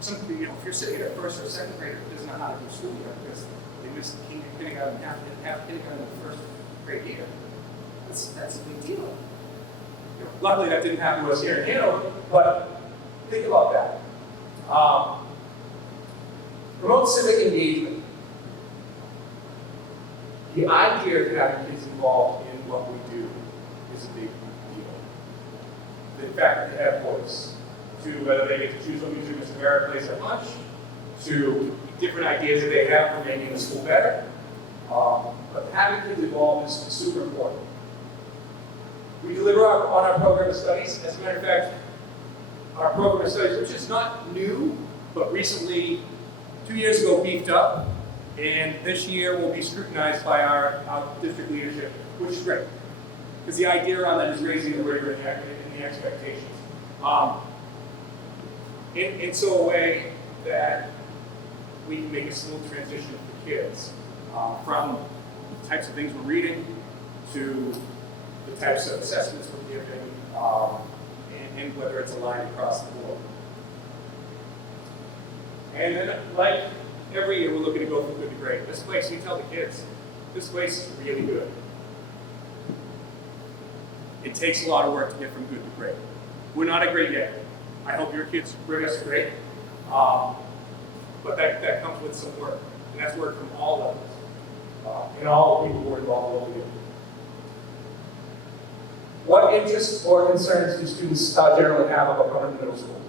Some, if you're sitting at a first or second grader who doesn't know how to do school yet because they missed kindergarten, half kindergarten in the first grade year, that's a big deal. Luckily, that didn't happen to us here in Hanover, but think about that. Promote civic engagement. The idea of having kids involved in what we do is a big deal. The fact that they have voice, to whether they get to choose what music Mr. Barrett plays at lunch, to different ideas that they have for making the school better. But having kids involved is super important. We deliver on our program of studies. As a matter of fact, our program of studies, which is not new, but recently, 2 years ago, beefed up, and this year will be scrutinized by our district leadership, which is great. Because the idea around that is raising the rigor and the expectations. In so a way that we can make a smooth transition for kids from the types of things we're reading to the types of assessments we're giving, and whether it's aligned across the board. And then, like every year, we're looking to go from good to great. This place, we tell the kids, this place is really good. It takes a lot of work to get from good to great. We're not a great yet. I hope your kids bring us a great. But that comes with some work. And that's work from all levels. And all the people who are involved will do. What interests or concerns do students generally have about going to middle school?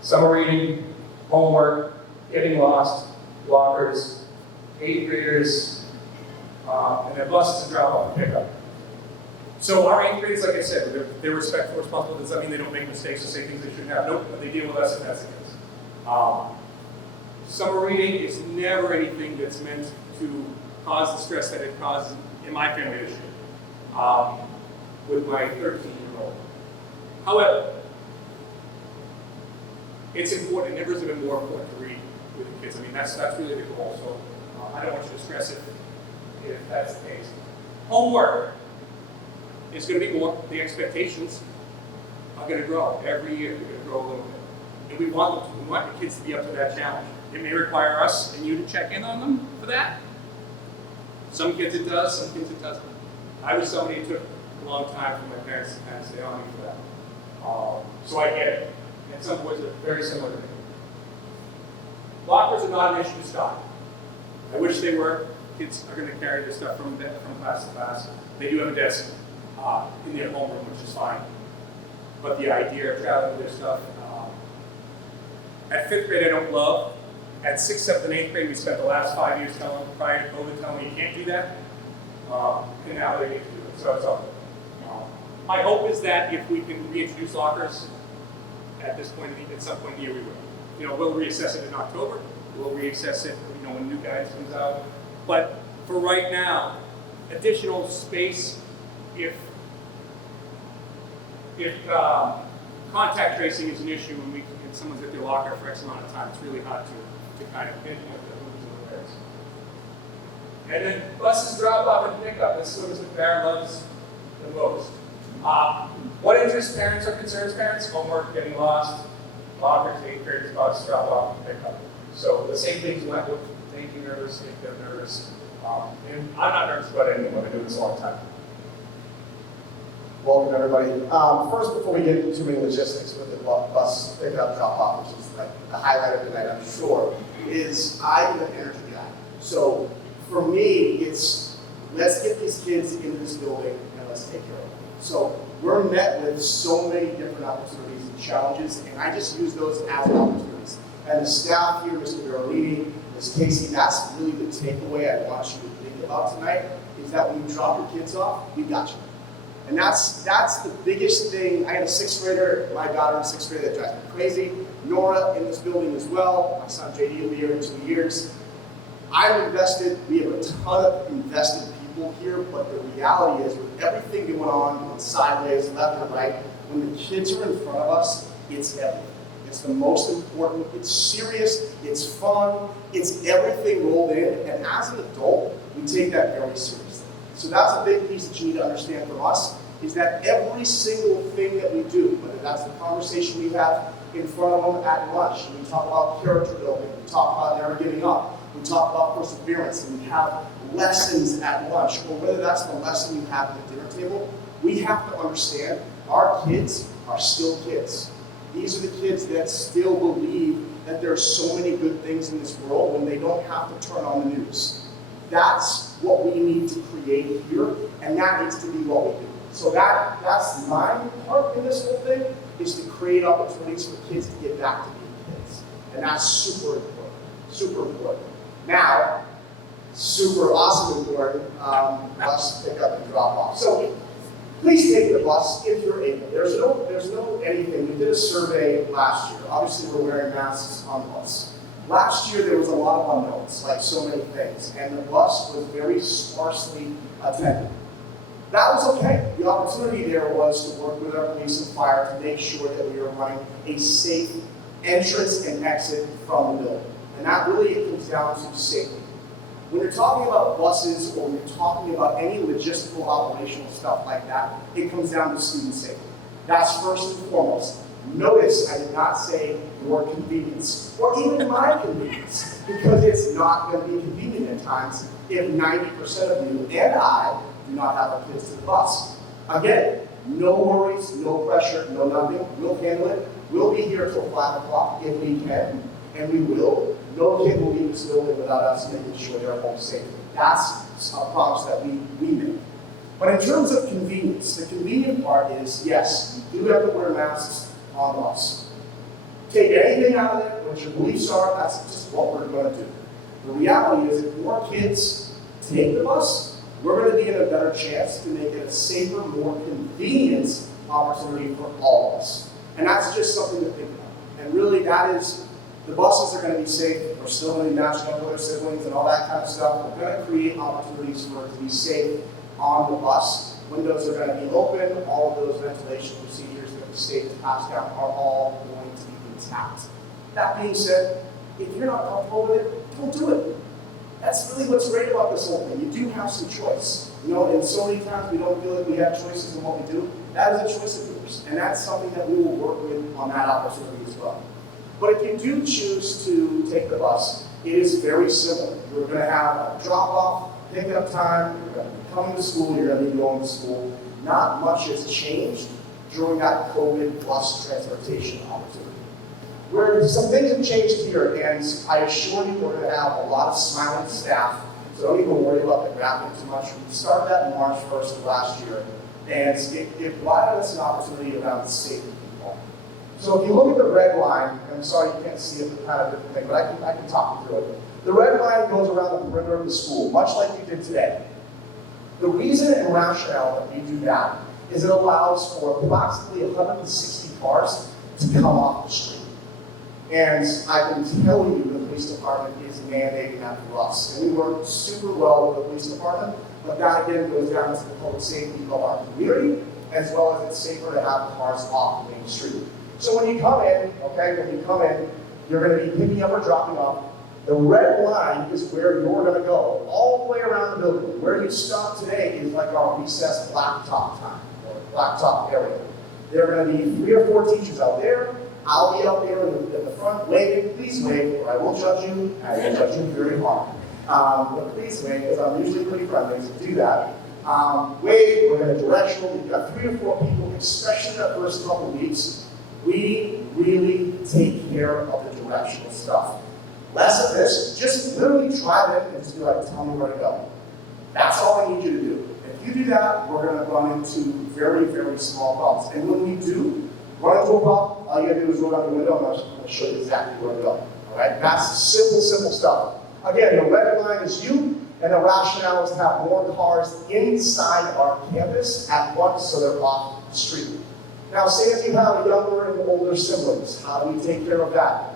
Summer reading, homework, getting lost, lockers, 8th graders, and then buses and drop off and pick up. So our 8th graders, like I said, they're respectful, responsible. Does that mean they don't make mistakes or say things they shouldn't have? Nope, but they deal with us if that's the case. Summer reading is never anything that's meant to cause the stress that it causes in my family this year with my 13-year-old. However, it's important. It never has been more important to read with the kids. I mean, that's really the goal. So I don't want you to stress it if that's the case. Homework is going to be more. The expectations are going to grow every year. They're going to grow a little bit, and we want them to. We want the kids to be up to that challenge. It may require us and you to check in on them for that. Some kids it does. Some kids it doesn't. I was somebody who took a long time for my parents to kind of stay on me for that. So I get it. And some boys are very similar to me. Lockers are not an issue to stop. I wish they were. Kids are going to carry their stuff from class to class. They do have a desk in their homeroom, which is fine. But the idea of traveling with their stuff, at 5th grade I don't love. At 6th, 7th, and 8th grade, we spent the last 5 years prior to COVID telling me you can't do that. And now they need to do it. So it's up. My hope is that if we can reintroduce lockers at this point, at some point in the year, we will. You know, we'll reassess it in October. We'll reassess it, you know, when new guidance comes out. But for right now, additional space, if contact tracing is an issue and someone's at their locker for X amount of time, it's really hard to kind of pinpoint the who's and the where's. And then buses, drop off, and pick up. This is what Barrett loves the most. What interests parents or concerns parents? Homework, getting lost, lockers, 8th graders, bus, drop off, and pick up. So the same things went with make you nervous, make them nervous. And I'm not nervous about anything. I've been doing this a long time. Welcome, everybody. First, before we get into many logistics with the bus pickup, drop off, which is like the highlight of the night, I'm sure, is I'm an energy guy. So for me, it's let's get these kids into this building and let's take care of them. So we're met with so many different opportunities and challenges, and I just use those as opportunities. And the staff here, Mr. Birolini, Ms. Casey, that's really the takeaway I want you to think about tonight, is that when you drop your kids off, we got you. And that's the biggest thing. I had a 6th grader, my daughter in 6th grade, that drives me crazy. Nora in this building as well. My son JD will be here in 2 years. I'm invested. We have a ton of invested people here, but the reality is with everything going on sideways, left and right, when the kids are in front of us, it's everything. It's the most important. It's serious. It's fun. It's everything rolled in. And as an adult, we take that very seriously. So that's a big piece that you need to understand from us, is that every single thing that we do, whether that's the conversation we have in front of them at lunch, and we talk about character building, we talk about never giving up, we talk about perseverance, and we have lessons at lunch, or whether that's the lesson you have at the dinner table, we have to understand our kids are still kids. These are the kids that still believe that there are so many good things in this world when they don't have to turn on the news. That's what we need to create here, and that needs to be what we do. So that's my part in this whole thing, is to create opportunities for kids to get back to being kids. And that's super important, super important. Now, super awesome important, bus pick up and drop off. So please take the bus if you're able. There's no anything. We did a survey last year. Obviously, we're wearing masks on the bus. Last year, there was a lot of unknowns, like so many things, and the bus was very sparsely attended. That was okay. The opportunity there was to work with our police and fire to make sure that we were running a safe entrance and exit from the building. And that really comes down to safety. When you're talking about buses or you're talking about any logistical operational stuff like that, it comes down to student safety. That's first and foremost. Notice I did not say your convenience or even my convenience, because it's not going to be convenient at times if 90% of you and I do not have our kids to the bus. Again, no worries, no pressure, no nothing. We'll handle it. We'll be here till 5 o'clock if we can, and we will. No kid will leave this building without us making sure they're home safe. That's a promise that we make. But in terms of convenience, the convenient part is, yes, you do have to wear masks on the bus. Take anything out of it, what your beliefs are, that's just what we're going to do. The reality is, if more kids take the bus, we're going to be in a better chance to make it a safer, more convenient opportunity for all of us. And that's just something to think about. And really, that is, the buses are going to be safe. We're still going to be matching up with our siblings and all that kind of stuff. We're going to create opportunities for it to be safe on the bus. Windows are going to be open. All of those ventilation procedures that the state has passed down are all going to be intact. That being said, if you're not comfortable with it, don't do it. That's really what's great about this whole thing. You do have some choice. You know, and so many times we don't feel like we have choices in what we do. That is a choice of yours. And that's something that we will work with on that opportunity as well. But if you do choose to take the bus, it is very simple. You're going to have a drop-off, pick-up time, you're going to be coming to school, you're going to be going to school. Not much has changed during that COVID bus transportation opportunity. Where some things have changed here, and I assure you we're going to have a lot of smiling staff, so don't even worry about the graphic too much. We started that in March 1st of last year, and it provided us an opportunity around safety people. So if you look at the red line, and I'm sorry you can't see it, it's kind of a different thing, but I can talk you through it. The red line goes around the perimeter of the school, much like you did today. The reason and rationale that we do that is it allows for approximately 160 cars to come off the street. And I can tell you the police department is mandating that for us. And we work super well with the police department, but that again goes down to the public safety of our community, as well as it's safer to have cars off the main street. So when you come in, you're going to be picking up or dropping off. The red line is where you're going to go, all the way around the building. Where you stop today is like our recess blacktop time, or blacktop area. There are going to be 3 or 4 teachers out there. I'll be out there in the front waving. Please wave, or I will judge you. I will judge you very hard. But please wave, because I'm usually pretty friendly, so do that. Wave, we're going to directional. We've got 3 or 4 people, especially that first couple weeks. We really take care of the directional stuff. Less of this, just literally drive in and just be like, tell me where to go. That's all I need you to do. If you do that, we're going to run into very, very small problems. And when we do run into a problem, all you got to do is roll down the window, and I'm just going to show you exactly where to go. All right? That's simple stuff. Again, the red line is you, and the rationale is to have more cars inside our campus at once so they're off the street. Now, say if you have younger and older siblings, how do we take care of that?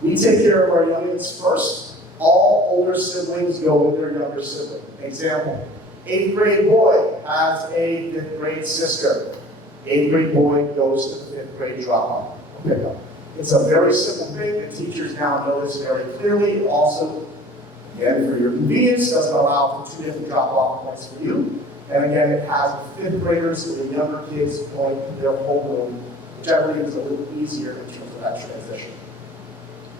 We take care of our youngins first. All older siblings go with their younger sibling. Example, 8th grade boy has a 5th grade sister. 8th grade boy goes to the 5th grade drop-off or pickup. It's a very simple thing. The teachers now know this very clearly. Also, again, for your convenience, doesn't allow for 2 different drop-off points for you. And again, it has fifth graders and younger kids going to their homeroom, which I believe is a little easier in terms of that transition.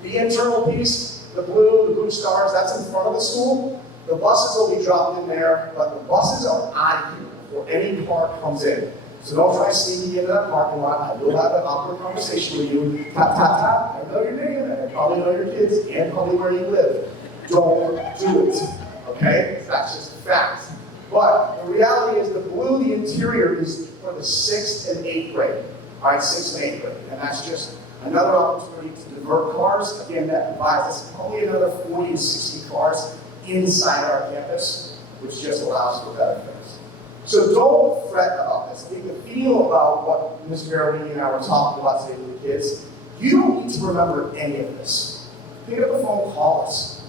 The internal piece, the blue stars, that's in front of the school. The buses will be dropped in there, but the buses are out here before any car comes in. So don't try sneaking into that parking lot. I will have an awkward conversation with you. Tap, tap, tap. I know your name, and I probably know your kids, and probably where you live. Don't do it, okay? That's just a fact. But the reality is the blue, the interior, is for the 6th and 8th grade. All right, 6th and 8th grade. And that's just another opportunity to divert cars. Again, that provides us probably another 40 to 60 cars inside our campus, which just allows for better things. So don't fret about this. I think the feel about what Ms. Birolini and I were talking about today with the kids, you don't need to remember any of this. Pick up the phone, call us,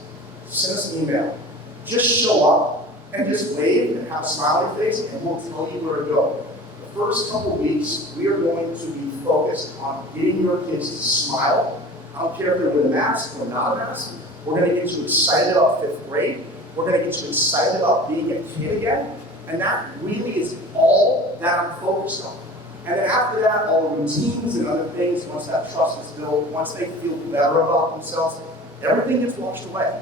send us an email. Just show up and just wave and have a smile on your face, and we'll tell you where to go. The first couple weeks, we are going to be focused on getting your kids to smile. I don't care if they're with a mask or not a mask. We're going to get you excited about 5th grade. We're going to get you excited about being a kid again. And that really is all that I'm focused on. And then after that, all the routines and other things, once that trust is built, once they feel better about themselves, everything gets washed away.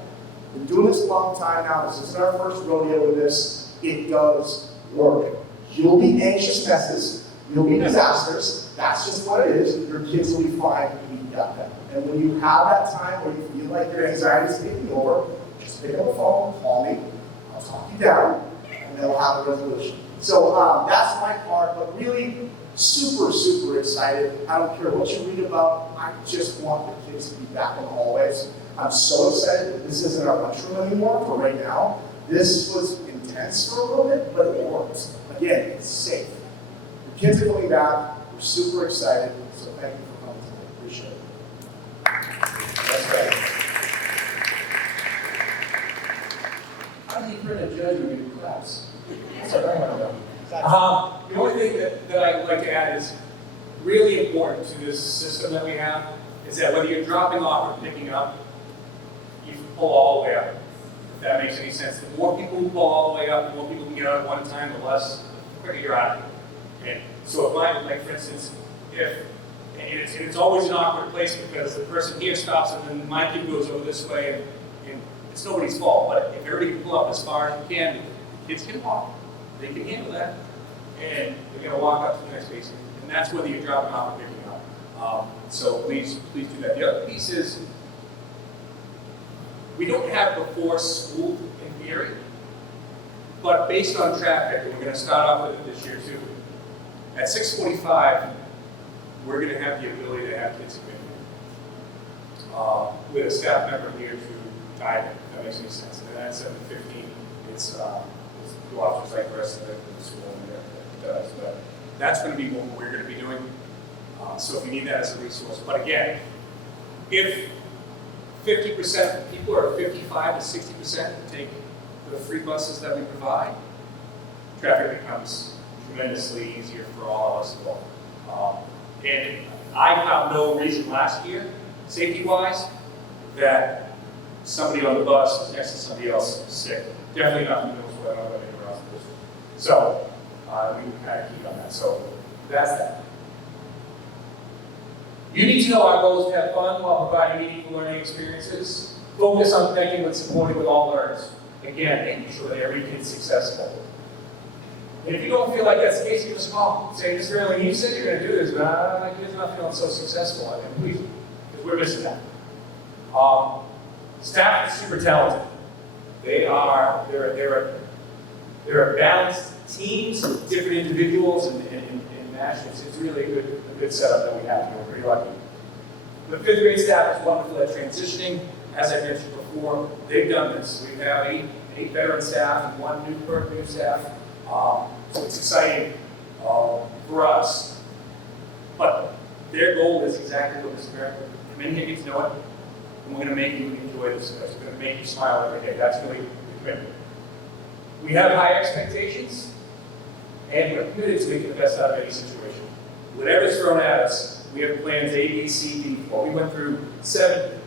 We've been doing this a long time now. This isn't our first rodeo with this. It does work. You'll be anxious messes. You'll be disasters. That's just what it is. Your kids will be fine. We got that. And when you have that time where you feel like your anxiety is taking over, just pick up the phone, call me. I'll talk you down. They'll have a resolution. So that's my part, but really super, super excited. I don't care what you read about. I just want the kids to be back in the hallways. I'm so excited that this isn't our lunchroom anymore for right now. This was intense for a little bit, but it worked. Again, it's safe. The kids are coming back. We're super excited. So thank you for coming today. Appreciate it. That's right. How do you print a judge when you do claps? That's what I want to know. The only thing that I'd like to add is really important to this system that we have is that whether you're dropping off or picking up, you can pull all the way up. If that makes any sense. The more people who pull all the way up, the more people can get out at one time, the less, the quicker you're out of here. And so if mine, like for instance, and it's always an awkward place because the person here stops and then my kid goes over this way and it's nobody's fault, but if everybody can pull up as far as you can, the kids can walk. They can handle that. And they're going to walk up to the next space. And that's whether you're dropping off or picking up. So please do that. The other piece is, we don't have before school in theory, but based on traffic, and we're going to start off with it this year too, at 6:45, we're going to have the ability to have kids come in with a staff member here to guide them, if that makes any sense. And at 7:15, it's go off just like the rest of the school and does. But that's going to be what we're going to be doing. So if you need that as a resource. But again, if 50% of people or 55 to 60% take the free buses that we provide, traffic becomes tremendously easier for all of us involved. And I found no reason last year, safety-wise, that somebody on the bus was next to somebody else sick. Definitely not in the middle school, I don't know anywhere else. So we can kind of keep on that. So that's that. You need to know our goal is to have fun while providing meaningful learning experiences. Focus on connecting with, supporting with all learners. Again, making sure that every kid's successful. And if you don't feel like that's the case, give us a call. Say, Ms. Birolini, you said you're going to do this, but my kid's not feeling so successful. I mean, please, because we're missing that. Staff is super talented. They're a balanced teams of different individuals and nationals. It's really a good setup that we have here. We're pretty lucky. The 5th grade staff is wonderful at transitioning. As I mentioned before, they've done this. We have eight veteran staff and 1 new staff. So it's exciting for us. But their goal is exactly what Mr. Barrett said. Come in here, get to know it, and we're going to make you enjoy this. We're going to make you smile every day. That's really the commitment. We have high expectations, and we're committed to making the best out of any situation. Whatever's thrown at us, we have plans A, B, C, D. Well, we went through 7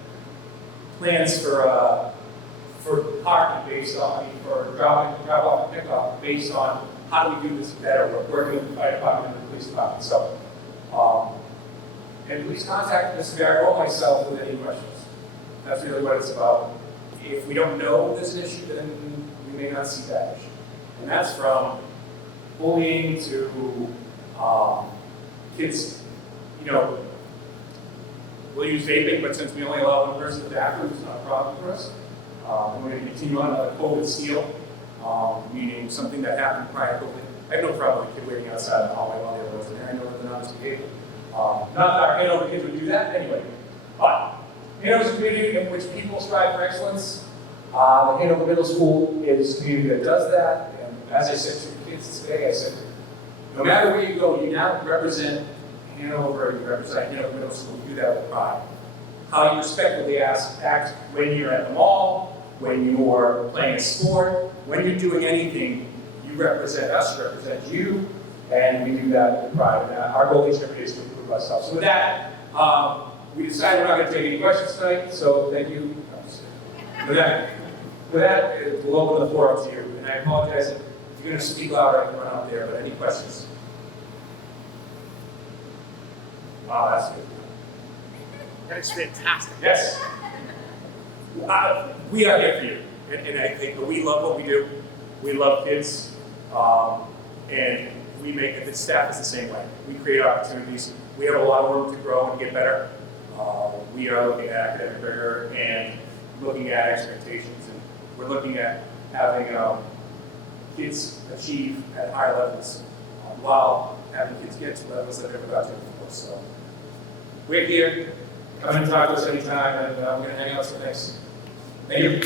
plans for for parking based on, for drop off and pickup based on how do we do this better. We're working with the fire department and the police department. So, and please contact Mr. Barrett or myself with any questions. That's really what it's about. If we don't know there's an issue, then we may not see that issue. And that's from bullying to kids, you know, we'll use vaping, but since we only allow one person in the bathroom, it's not a problem for us. And we're going to continue on a COVID seal, meaning something that happened prior to COVID. I have no problem with a kid waiting outside in the hallway while the other one's in there. I know that they're not misbehaving. Not that our Hanover kids would do that anyway. But Hanover is a community in which people strive for excellence. The Hanover Middle School is a community that does that. And as I said to the kids today, I said, no matter where you go, you now represent Hanover, you represent Hanover Middle School, you do that with pride. How you respectfully act when you're at the mall, when you're playing a sport, when you're doing anything, you represent us, represent you, and we do that with pride. And our goal each and every day is to improve ourselves. So with that, we decided we're not going to take any questions tonight, so thank you. With that, we'll open the floor up to you. And I apologize if you're going to speak louder, I can run out there, but any questions? Wow, that's good. That's fantastic. Yes. We are here for you. And I think we love what we do. We love kids. And we make the staff is the same way. We create opportunities. We have a lot of room to grow and get better. We are looking at academic rigor and looking at expectations. And we're looking at having kids achieve at higher levels while having kids get to levels that they've never got to before. So we're here. Come and talk to us anytime, and we're going to hang out. So thanks. Thank you.